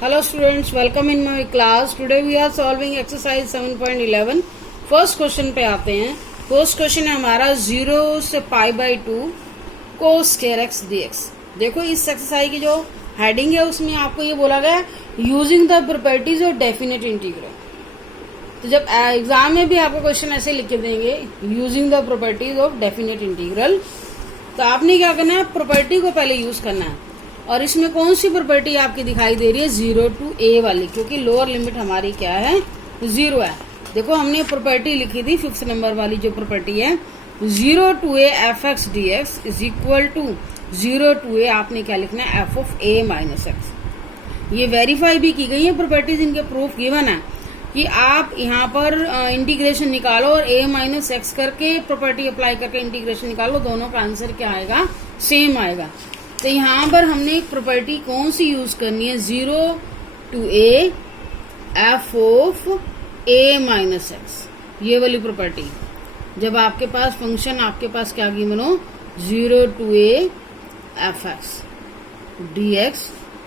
Hello students, welcome in my class. Today we are solving exercise 7.11. First question पे आते हैं. First question है हमारा 0 से π/2 cos square x dx. देखो इस एक्सरसाइज की जो हेडिंग है उसमें आपको ये बोला गया using the properties of definite integral. तो जब एग्जाम में भी आपको क्वेश्चन ऐसे लिख के देंगे using the properties of definite integral, तो आपने क्या करना है, प्रॉपर्टी को पहले यूज करना है. और इसमें कौन सी प्रॉपर्टी आपकी दिखाई दे रही है, 0 to a वाली, क्योंकि लोअर लिमिट हमारी क्या है, 0 है. देखो हमने प्रॉपर्टी लिखी थी 5th नंबर वाली जो प्रॉपर्टी है, 0 to a f(x) dx is equal to 0 to a आपने क्या लिखना है, f of a minus x. ये वेरीफाई भी की गई है प्रॉपर्टीज, इनके प्रूफ गिवन है कि आप यहाँ पर इंटीग्रेशन निकालो और a माइनस एक्स करके प्रॉपर्टी अप्लाई करके इंटीग्रेशन निकालो, दोनों का आंसर क्या आएगा, सेम आएगा. तो यहाँ पर हमने एक प्रॉपर्टी कौन सी यूज करनी है, 0 to a f of a minus x, ये वाली प्रॉपर्टी. जब आपके पास फंक्शन आपके पास क्या गिवन हो, 0 to a f(x) dx,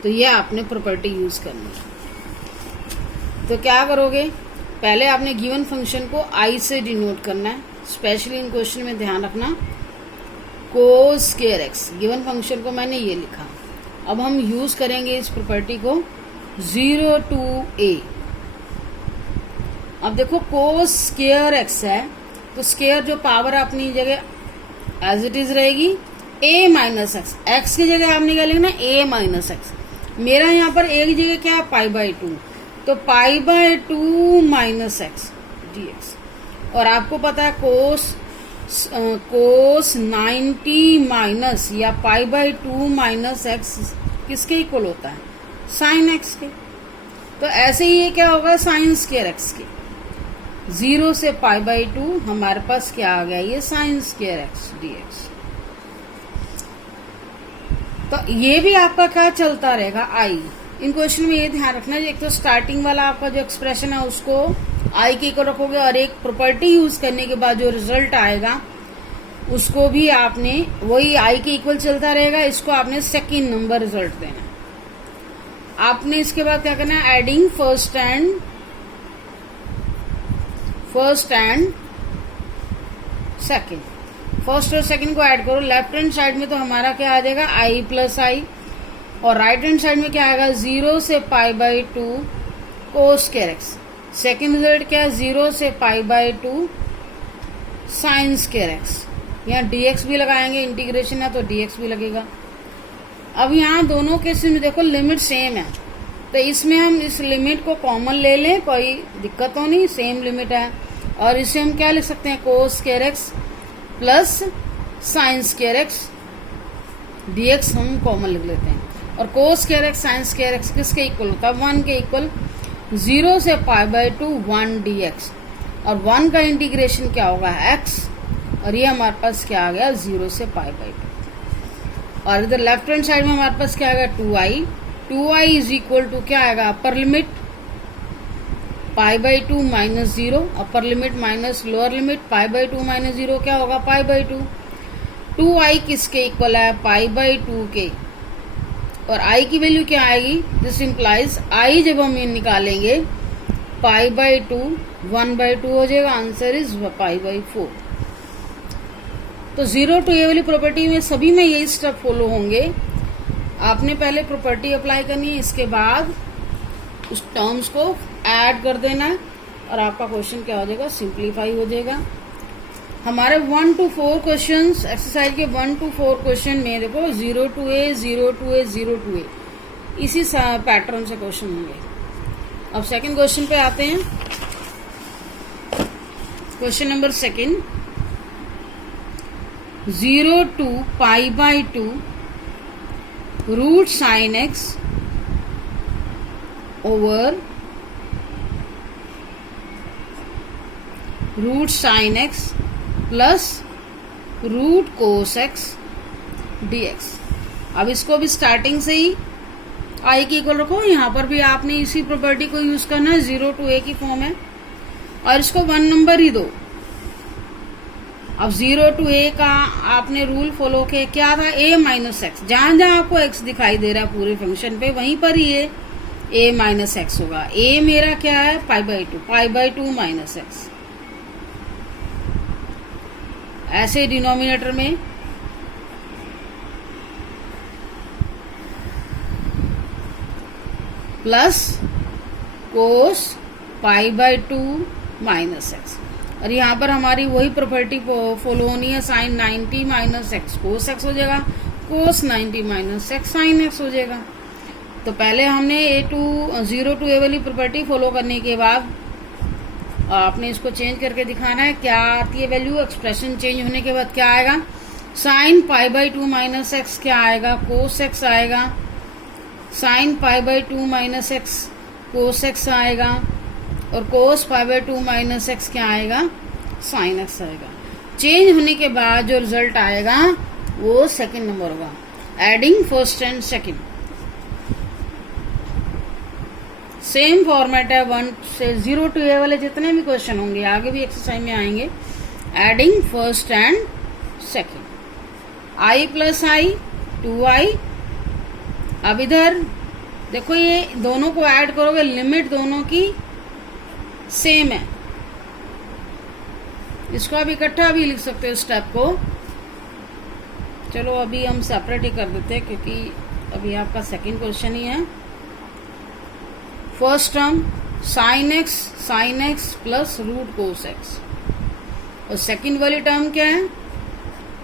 तो ये आपने प्रॉपर्टी यूज करनी है. तो क्या करोगे, पहले आपने गिवन फंक्शन को i से डिनोट करना है. स्पेशली इन क्वेश्चन में ध्यान रखना, cos square x given function को मैंने ये लिखा. अब हम यूज करेंगे इस प्रॉपर्टी को 0 to a. अब देखो cos square x है, तो स्केयर जो पावर है अपनी जगह एज इट इज रहेगी, a माइनस एक्स, एक्स की जगह आपने क्या लिखना, a माइनस एक्स. मेरा यहाँ पर a की जगह क्या है, π/2, तो π/2 माइनस एक्स dx. और आपको पता है cos 90 माइनस या π/2 माइनस एक्स किसके इक्वल होता है, साइन एक्स के. तो ऐसे ही ये क्या होगा, साइन स्क्वायर एक्स के. 0 से π/2 हमारे पास क्या आ गया, ये साइन स्क्वायर एक्स dx. तो ये भी आपका क्या चलता रहेगा, आई. इन क्वेश्चन में ये ध्यान रखना, एक तो स्टार्टिंग वाला आपका जो एक्सप्रेशन है उसको आई के इक्वल रखोगे, और एक प्रॉपर्टी यूज करने के बाद जो रिजल्ट आएगा उसको भी आपने वही आई के इक्वल चलता रहेगा. इसको आपने सेकंड नंबर रिजल्ट देना. आपने इसके बाद क्या करना है, adding first and second. First और सेकंड को ऐड करो. लेफ्ट हैंड साइड में तो हमारा क्या आ जाएगा, आई प्लस आई, और राइट हैंड साइड में क्या आएगा, 0 से π/2 cos square x. Second result क्या है, 0 से π/2 साइन स्क्वायर x. यहाँ dx भी लगाएंगे, इंटीग्रेशन है तो dx भी लगेगा. अब यहाँ दोनों केस में देखो लिमिट सेम है, तो इसमें हम इस लिमिट को कॉमन ले लें, कोई दिक्कत तो नहीं, सेम लिमिट है. और इसे हम क्या लिख सकते हैं, cos square x plus sine square x dx हम कॉमन लिख लेते हैं. और cos square x sin square x किसके इक्वल होता है, 1 के इक्वल. 0 से π/2 1 dx, और 1 का इंटीग्रेशन क्या होगा, x, और ये हमारे पास क्या आ गया, 0 से π/2. और इधर लेफ्ट हैंड साइड में हमारे पास क्या आएगा, 2i इज इक्वल टू क्या आएगा, upper limit π/2 minus 0, upper limit minus lower limit, π/2 minus 0 क्या होगा, π/2. 2i किसके इक्वल है, π/2 के, और i की वैल्यू क्या आएगी, दिस इंप्लाइज i जब हम ये निकालेंगे π/2 1/2 हो जाएगा, आंसर इज π/4. तो 0 to a वाली प्रॉपर्टी में सभी में यही स्टेप फॉलो होंगे. आपने पहले प्रॉपर्टी अप्लाई करनी है, इसके बाद उस टर्म्स को ऐड कर देना है, और आपका क्वेश्चन क्या हो जाएगा, सिंप्लीफाई हो जाएगा. हमारे 1 to 4 क्वेश्चन, एक्सरसाइज के 1 to 4 क्वेश्चन में देखो 0 to a 0 to a 0 to a, इसी पैटर्न से क्वेश्चन होंगे. अब सेकंड क्वेश्चन पे आते हैं. Question number second, 0 to π/2 root sine x over root sine x plus root cos x dx. अब इसको भी स्टार्टिंग से ही आई के इक्वल रखो. यहाँ पर भी आपने इसी प्रॉपर्टी को यूज करना है, 0 to a की फॉर्म है, और इसको 1 नंबर ही दो. अब 0 to a का आपने रूल फॉलो किया, क्या था, a माइनस एक्स. जहां जहां आपको x दिखाई दे रहा है पूरे फंक्शन पे, वहीं पर ही ए माइनस एक्स होगा। ए मेरा क्या है pi by two minus x. ऐसे डिनोमिनेटर में plus cos pi by two minus x. और यहाँ पर हमारी वही प्रॉपर्टी फॉलो होनी है, sine 90 minus x cos x हो जाएगा, cos 90 minus x sine x हो जाएगा। तो पहले हमने जीरो टू ए वाली प्रॉपर्टी फॉलो करने के बाद आपने इसको चेंज करके दिखाना है। क्या आती है वैल्यू? एक्सप्रेशन चेंज होने के बाद क्या आएगा? Sine pi by two minus x क्या आएगा? कोस एक्स आएगा। Sine pi by two minus x cos x आएगा, और cos pi by two minus x क्या आएगा? साइन एक्स आएगा। चेंज होने के बाद जो रिजल्ट आएगा वो सेकंड नंबर होगा, adding first and second. Same format है, 1 से 0 टू ए वाले जितने भी क्वेश्चन होंगे आगे भी एक्सरसाइज में आएंगे, adding first and second. I plus I 2i। अब इधर देखो ये दोनों को ऐड करोगे, लिमिट दोनों की सेम है। इसको आप इकट्ठा भी लिख सकते हो स्टेप को। चलो अभी हम सेपरेट ही कर देते हैं क्योंकि अभी आपका सेकंड क्वेश्चन ही है। First term sine x plus root cos x, और सेकंड वाली टर्म क्या है?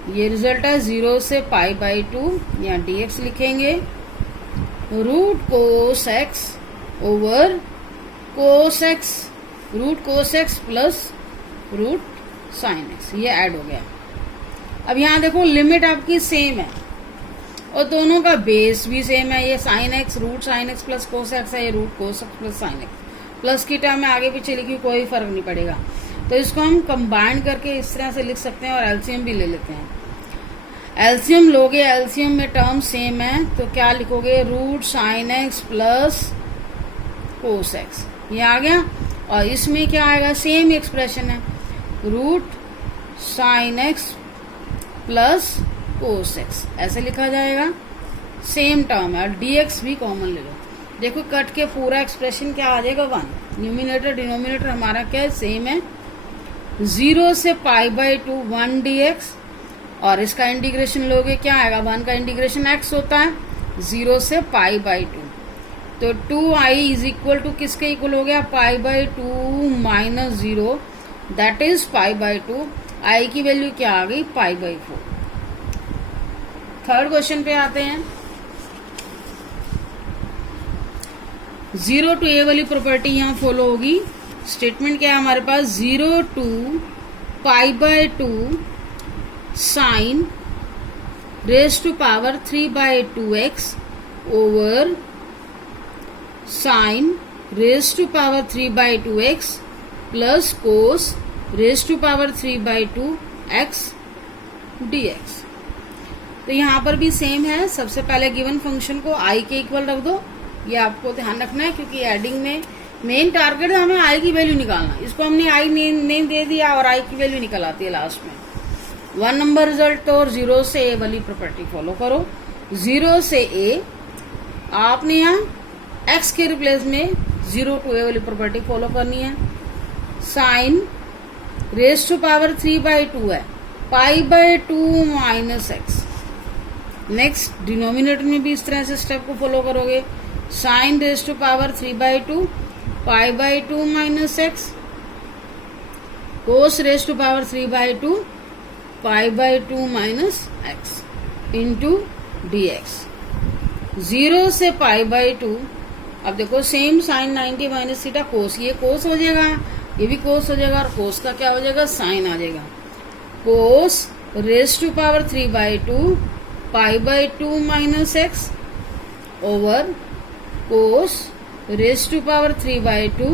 ये रिजल्ट है 0 से पाई बाई टू, यहाँ dx लिखेंगे, root cos x over cos x, root cos x plus root sine x, ये ऐड हो गया। अब यहाँ देखो लिमिट आपकी सेम है और दोनों का बेस भी सेम है। ये sine x root sine x plus cos x है, ये root cos x plus sine x. Plus की टर्म में आगे पीछे लिखी कोई फर्क नहीं पड़ेगा। तो इसको हम कंबाइन करके इस तरह से लिख सकते हैं, और एलसीएम भी ले लेते हैं। एलसीएम लोगे, एलसीएम में टर्म सेम है तो क्या लिखोगे? Root sine x plus cos x, ये आ गया। और इसमें क्या आएगा? सेम एक्सप्रेशन है, root sine x plus cos x, ऐसे लिखा जाएगा। सेम टर्म है, और dx भी कॉमन ले लो। देखो कट के पूरा एक्सप्रेशन क्या आ जाएगा? 1। न्यूमिनेटर डिनोमिनेटर हमारा क्या है? सेम है। 0 से पाई बाई टू 1 dx, और इसका इंटीग्रेशन लोगे क्या आएगा? 1 का इंटीग्रेशन x होता है 0 से पाई बाई टू। तो 2i इज इक्वल टू किसके इक्वल हो गया? पाई by two minus 0, that is pi by to. i की वैल्यू क्या आ गई? Pi by 4। थर्ड क्वेश्चन पे आते हैं। 0 टू ए वाली प्रॉपर्टी यहाँ फॉलो होगी। स्टेटमेंट क्या है हमारे पास? 0 to pi by two sine raise to power 3 by 2x over sine raise to power 3 by 2x plus cos raise to power 3 by 2x dx। तो यहाँ पर भी सेम है। सबसे पहले गिवन फंक्शन को i के इक्वल रख दो, ये आपको ध्यान रखना है क्योंकि एडिंग में मेन टारगेट है हमें i की वैल्यू निकालना। इसको हमने i नेम दे दिया और i की वैल्यू निकल आती है लास्ट में। 1 नंबर रिजल्ट तो, और 0 से a वाली प्रॉपर्टी फॉलो करो। 0 से a आपने यहाँ x के रिप्लेस में 0 टू a वाली प्रॉपर्टी फॉलो करनी है। Sine raise to power 3 by 2 है, pi by 2 minus x. Next denominator में भी इस तरह से स्टेप को फॉलो करोगे। Sine raise to power 3 by 2 pi by 2 minus x, cos raise to power 3 by 2 pi by 2 minus x into dx। 0 से pi by 2, अब देखो same sign 90 minus theta cos, ये कोस हो जाएगा, ये भी कोस हो जाएगा, और कोस का क्या हो जाएगा? साइन आ जाएगा। Cos raise to power 3 by 2 pi by 2 minus x over cos raise to power 3 by 2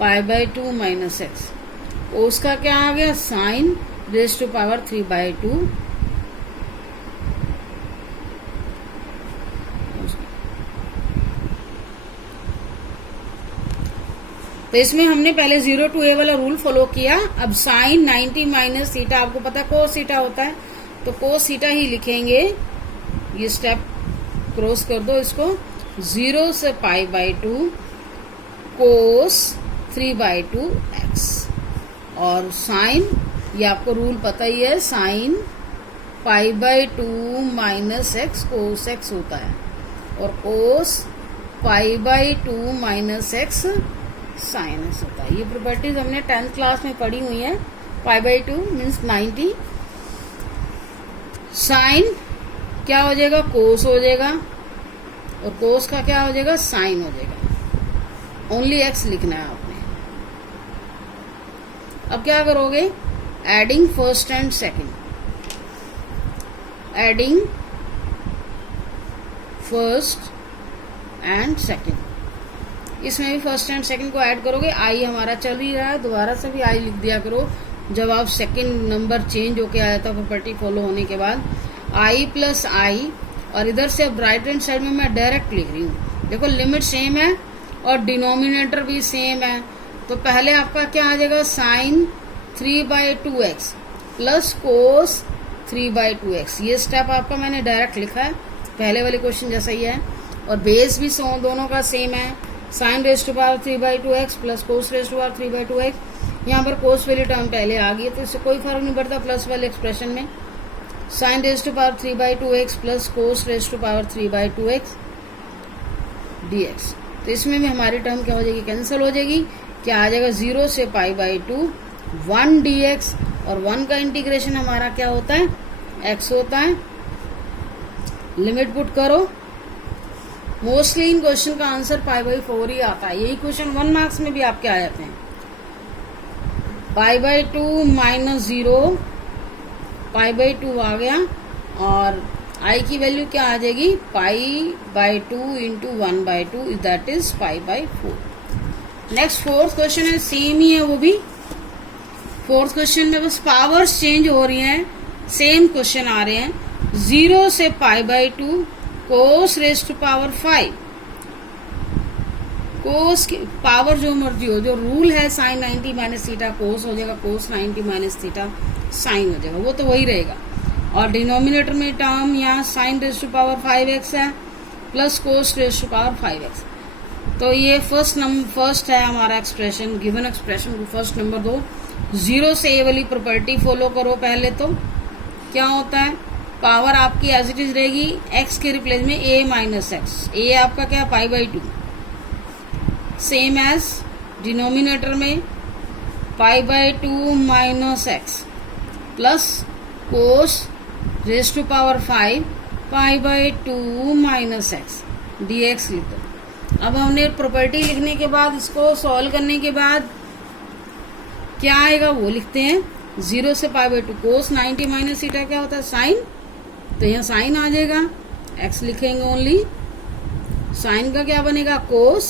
pi by 2 minus x. Cos का क्या आ गया? Sine raise to power 3 by 2 तो इसमें हमने पहले 0 टू a वाला रूल फॉलो किया। अब साइन 90 माइनस थीटा, आपको पता है कोस थीटा होता है, तो कोस थीटा ही लिखेंगे। ये स्टेप क्रॉस कर दो इसको। 0 से पाई बाई 2 कोस 3/2 एक्स। और साइन, ये आपको रूल पता ही है, sine pi by 2 minus x cos x होता है, और cos pi by 2 minus x sine x होता है। ये प्रॉपर्टीज हमने 10th क्लास में पढ़ी हुई है। Pi by 2 means 90। साइन क्या हो जाएगा, कोस हो जाएगा, और कोस का क्या हो जाएगा, साइन हो जाएगा। ओनली एक्स लिखना है आपने। अब क्या करोगे, adding first and second, adding first and second. इसमें भी फर्स्ट एंड सेकंड को ऐड करोगे। आई हमारा चल ही रहा है, दोबारा से भी आई लिख दिया करो जब आप सेकंड नंबर चेंज होके आया था प्रॉपर्टी फॉलो होने के बाद। आई प्लस आई, और इधर से अब राइट हैंड साइड में मैं डायरेक्ट लिख रही हूँ। देखो लिमिट सेम है और डिनोमिनेटर भी सेम है, तो पहले आपका क्या आ जाएगा, sine 3/2 x plus cos 3/2 x. ये स्टेप आपका मैंने डायरेक्ट लिखा है, पहले वाले क्वेश्चन जैसा ही है, और बेस भी दोनों का सेम है। Sine raise to power 3/2 x plus cos raise to power 3/2 x. यहाँ पर कोस वाली टर्म पहले आ गई है, तो इससे कोई फर्क नहीं पड़ता प्लस वाले एक्सप्रेशन में। Sine raise to power 3/2 x plus cos raise to power 3/2 x dx। तो इसमें भी हमारी टर्म क्या हो जाएगी, कैंसिल हो जाएगी। क्या आ जाएगा, 0 से पाई बाई 2 1 dx, और 1 का इंटीग्रेशन हमारा क्या होता है, x होता है। लिमिट पुट करो। मोस्टली इन क्वेश्चन का आंसर पाई बाई 4 ही आता है। यही क्वेश्चन 1 मार्क्स में भी आपके आ जाते हैं। पाई बाई 2 माइनस 0, पाई बाई 2 आ गया, और आई की वैल्यू क्या आ जाएगी, पाई by 2 into 1/2, that is pi by 4। Next fourth question है, सेम ही है वो भी। फोर्थ क्वेश्चन में बस पावर्स चेंज हो रही हैं, सेम क्वेश्चन आ रहे हैं। 0 से pi by 2 cos raise to power 5। Cos की पावर जो मर्जी हो, जो रूल है साइन 90 माइनस थीटा कोस हो जाएगा, कोस 90 माइनस थीटा साइन हो जाएगा, वो तो वही रहेगा। और डिनोमिनेटर में टर्म यहाँ sign raise to power 5x है plus cos raise to power 5x। तो ये फर्स्ट है हमारा एक्सप्रेशन, गिवन एक्सप्रेशन को फर्स्ट नंबर दो। 0 से ए वाली प्रॉपर्टी फॉलो करो पहले। तो क्या होता है, पावर आपकी एज इट इज रहेगी, x के रिप्लेस में a माइनस एक्स। ए आपका क्या, pi by 2, same as denominator में pi by 2 minus x plus cos raise to power 5 pi by 2 minus x dx लिख दो। अब हमने प्रॉपर्टी लिखने के बाद, इसको सॉल्व करने के बाद क्या आएगा वो लिखते हैं। 0 से pi by 2 cos 90 minus theta क्या होता है, साइन, तो यहाँ साइन आ जाएगा, x लिखेंगे ओनली। साइन का क्या बनेगा, कोस,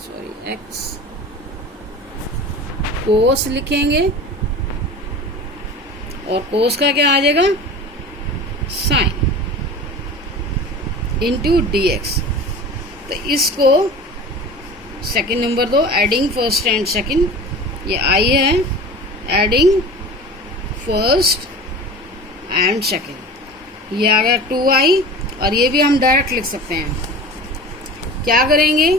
सॉरी x, कोस लिखेंगे, और कोस का क्या आ जाएगा, साइन इंटू dx। तो इसको सेकंड नंबर दो, एडिंग फर्स्ट एंड सेकंड, ये आई है, एडिंग फर्स्ट एंड सेकंड, ये आ गया 2i, और ये भी हम डायरेक्ट लिख सकते हैं। क्या करेंगे,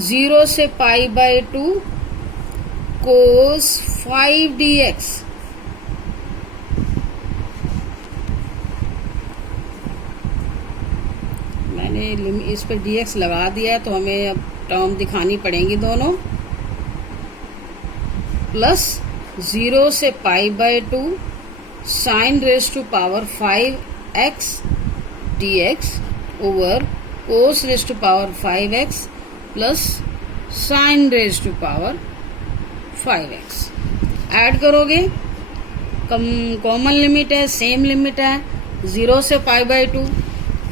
0 से पाई बाई 2 कोस 5 dx, मैंने इस पर dx लगा दिया है, तो हमें अब टर्म दिखानी पड़ेंगी दोनों, प्लस 0 से pi by 2 sine raise to power 5x dx over cos raise to power 5x plus sine raise to power 5x। Add करोगे, कॉमन लिमिट है, सेम लिमिट है, 0 से पाई बाई 2,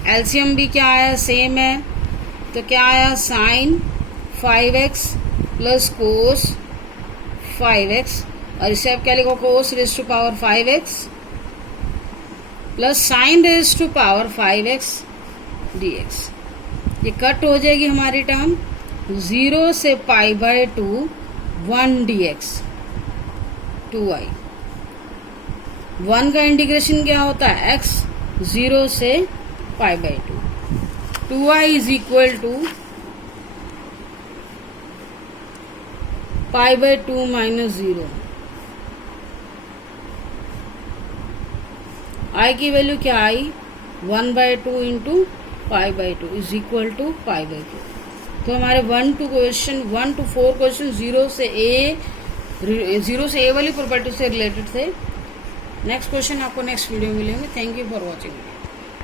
एलसीएम भी क्या आया, सेम है, तो क्या आया, sign 5x plus cos 5x, और इसे आप क्या लिखो, cos raise to power 5x plus sine raise to power 5x dx। ये कट हो जाएगी हमारी टर्म। 0 से पाई बाई 2 1 dx 2i। 1 का इंटीग्रेशन क्या होता है, x, 0 से pi by two. 2i is equal to pi by two minus 0। I की वैल्यू क्या आई, 1/2 into pi by two is equal to pi by two. तो हमारे 1 to 4 क्वेश्चन जीरो से ए वाली प्रॉपर्टी से रिलेटेड थे। नेक्स्ट क्वेश्चन आपको नेक्स्ट वीडियो में मिलेंगे। Thank you for watching.